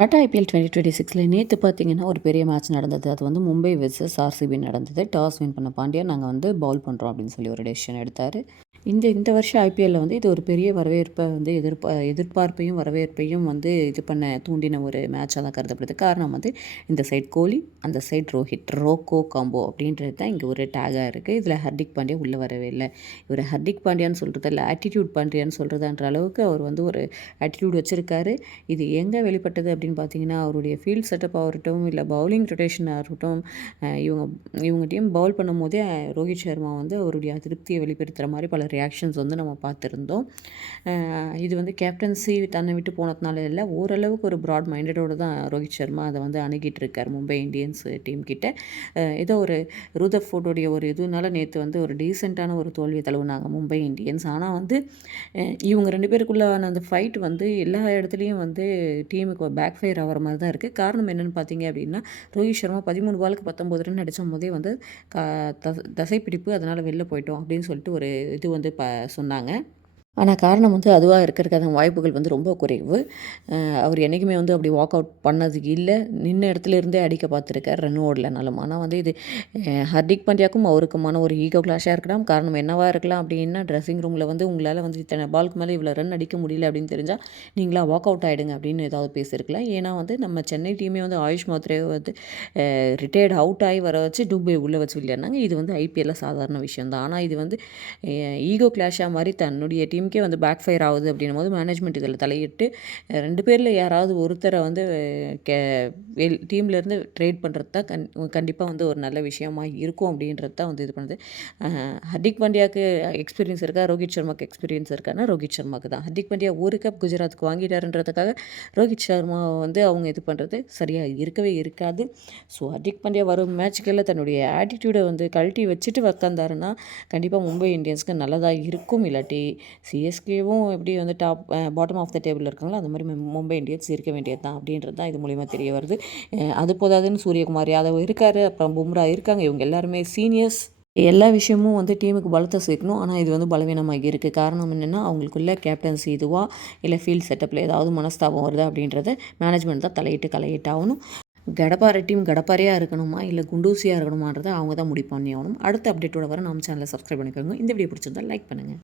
Tata IPL 2026ல நேற்று பார்த்தீங்கன்னா ஒரு பெரிய மேட்ச் நடந்தது. அது வந்து மும்பை வெர்சஸ் ஆர்சிபி நடந்தது. டாஸ் வின் பண்ண பாண்டியா நாங்கள் வந்து பவுல் பண்ணுறோம் அப்படின்னு சொல்லி ஒரு டெசிஷன் எடுத்தார். இந்த வருஷம் ஐபிஎல்ல வந்து இது ஒரு பெரிய வரவேற்பை வந்து எதிர்பார்ப்பையும் வரவேற்பையும் வந்து இது பண்ண தூண்டின ஒரு மேட்சாக தான் கருதப்படுது. காரணம் வந்து இந்த சைட் கோலி, அந்த சைட் ரோஹித், ரோக்கோ காம்போ அப்படின்றது தான் இங்கே ஒரு டேகாக இருக்குது. இதில் ஹர்திக் பாண்டியா உள்ளே வரவே இல்லை. இவர் ஹர்திக் பாண்டியான்னு சொல்கிறது இல்லை, ஆட்டிடியூட் பாண்டியான்னு சொல்கிறதுன்ற அளவுக்கு அவர் வந்து ஒரு ஆட்டிடியூட் வச்சுருக்காரு. இது எங்கே வெளிப்பட்டது அப்படின்னு பார்த்தீங்கன்னா, அவருடைய ஃபீல்ட் செட்டப் ஆகட்டும், இல்லை பவுலிங் ரொட்டேஷனாக இருக்கட்டும், இவங்க இவங்க டீம் பவுல் பண்ணும்போதே ரோஹித் சர்மா வந்து அவருடைய அதிருப்தியை வெளிப்படுத்துகிற மாதிரி பல ரியாக்ஷன்ஸ் வந்து நம்ம பார்த்துருந்தோம். இது வந்து கேப்டன்சி தன்னை விட்டு போனதுனால இல்லை, ஓரளவுக்கு ஒரு ப்ராட் மைண்டடோடு தான் ரோஹித் சர்மா அதை வந்து அணுகிட்டு இருக்கார் மும்பை இந்தியன்ஸ் டீம் கிட்ட. ஏதோ ஒரு ரூதர்ஃபோர்டுடைய ஒரு இதுனால நேற்று வந்து ஒரு டீசெண்டான ஒரு தோல்வியை தழுவுனாங்க மும்பை இந்தியன்ஸ். ஆனால் வந்து இவங்க 2 பேருக்குள்ளான அந்த ஃபைட் வந்து எல்லா இடத்துலையும் வந்து டீமுக்கு பேக் ஃபயர் ஆகிற மாதிரி தான் இருக்குது. காரணம் என்னென்னு பார்த்தீங்க அப்படின்னா, ரோஹித் சர்மா 13 பாலுக்கு 19 ரன் அடிச்சும் போதே வந்து தசைப்பிடிப்பு, அதனால் வெளில போயிட்டோம் அப்படின்னு சொல்லிட்டு ஒரு இது வந்து சொன்னாங்க. ஆனால் காரணம் வந்து அதுவாக இருக்கிறதுக்கான வாய்ப்புகள் வந்து ரொம்ப குறைவு. அவர் என்றைக்குமே வந்து அப்படி வாக் அவுட் பண்ணதுக்கு இல்லை, நின்ன இடத்துல இருந்தே அடிக்க பார்த்துருக்கார், ரன் ஓடலனாலும். ஆனால் வந்து இது ஹர்திக் பாண்டியாவுக்கும் அவருக்குமான ஒரு ஈகோ கிளாஷாக இருக்கலாம். காரணம் என்னவாக இருக்கலாம் அப்படின்னா, ட்ரெஸ்ஸிங் ரூமில் வந்து உங்களால் வந்து இத்தனை பாலுக்கு மேலே இவ்வளோ ரன் அடிக்க முடியல அப்படின்னு தெரிஞ்சால் நீங்களா வாக் அவுட் ஆகிடுங்க அப்படின்னு ஏதாவது பேசியிருக்கலாம். ஏன்னா வந்து நம்ம சென்னை டீமே வந்து ஆயுஷ் மாத்ரே வந்து ரிட்டையர்ட் அவுட் ஆகி வர வச்சு டூபே உள்ளே வச்சு விளையாடினாங்க. இது வந்து ஐபிஎல்லில் சாதாரண விஷயம் தான். ஆனால் இது வந்து ஈகோ கிளாஷாக மாதிரி தன்னுடைய டீமுக்கே வந்து பேக் ஃபயர் ஆகுது அப்படின்னும் போது மேனேஜ்மெண்ட் இதில் தலையிட்டு 2 பேரில் யாராவது ஒருத்தரை வந்து டீம்லேருந்து ட்ரேட் பண்ணுறது தான் கண்டிப்பாக வந்து ஒரு நல்ல விஷயமா இருக்கும் அப்படின்றது தான் வந்து இது பண்ணுது. ஹர்திக் பாண்டியாவுக்கு எக்ஸ்பீரியன்ஸ் இருக்கா, ரோஹித் சர்மாவுக்கு எக்ஸ்பீரியன்ஸ் இருக்கான்னா ரோஹித் சர்மாவுக்கு தான். ஹர்திக் பாண்டியா ஒரு கப் குஜராத்துக்கு வாங்கிட்டாருன்றதுக்காக ரோஹித் சர்மாவை வந்து அவங்க இது பண்ணுறது சரியாக இருக்கவே இருக்காது. ஸோ ஹர்திக் பாண்டியா வரும் மேட்சுகளில் தன்னுடைய ஆட்டிடியூடை வந்து கழட்டி வச்சுட்டு உக்காந்தாருன்னா கண்டிப்பாக மும்பை இந்தியன்ஸ்க்கு நல்லதாக இருக்கும். இல்லாட்டி சிஎஸ்கேவும் எப்படி வந்து பாட்டம் ஆஃப் த டேபிளில் இருக்காங்களோ அந்த மாதிரி மும்பை இந்தியன்ஸ் இருக்க வேண்டியது தான் அப்படின்றது தான் இது மூலிமா தெரிய வருது. அது போதாதுன்னு சூரியகுமார் யாதவ் இருக்கார், அப்புறம் பும்ரா இருக்காங்க. இவங்க எல்லாருமே சீனியர்ஸ். எல்லா விஷயமும் வந்து டீமுக்கு பலத்தை சேர்க்கணும். ஆனால் இது வந்து பலவீனமாக இருக்குது. காரணம் என்னென்னா, அவங்களுக்குள்ள கேப்டன்சி இதுவா இல்லை ஃபீல்ட் செட்டப்பில் ஏதாவது மனஸ்தாபம் வருதா அப்படின்றத மேனேஜ்மெண்ட் தான் தலையிட்டாகணும். கடப்பாறை டீம் கடப்பாறையாக இருக்கணுமா இல்லை குண்டூசியாக இருக்கணுமான்றதை அவங்க தான் முடிவு பண்ணி ஆகணும். அடுத்த அப்டேட்டோட வர நம்ம சேனலை சப்ஸ்கிரைப் பண்ணிக்கோங்க. இந்த வீடியோ பிடிச்சிருந்தால் லைக் பண்ணுங்கள்.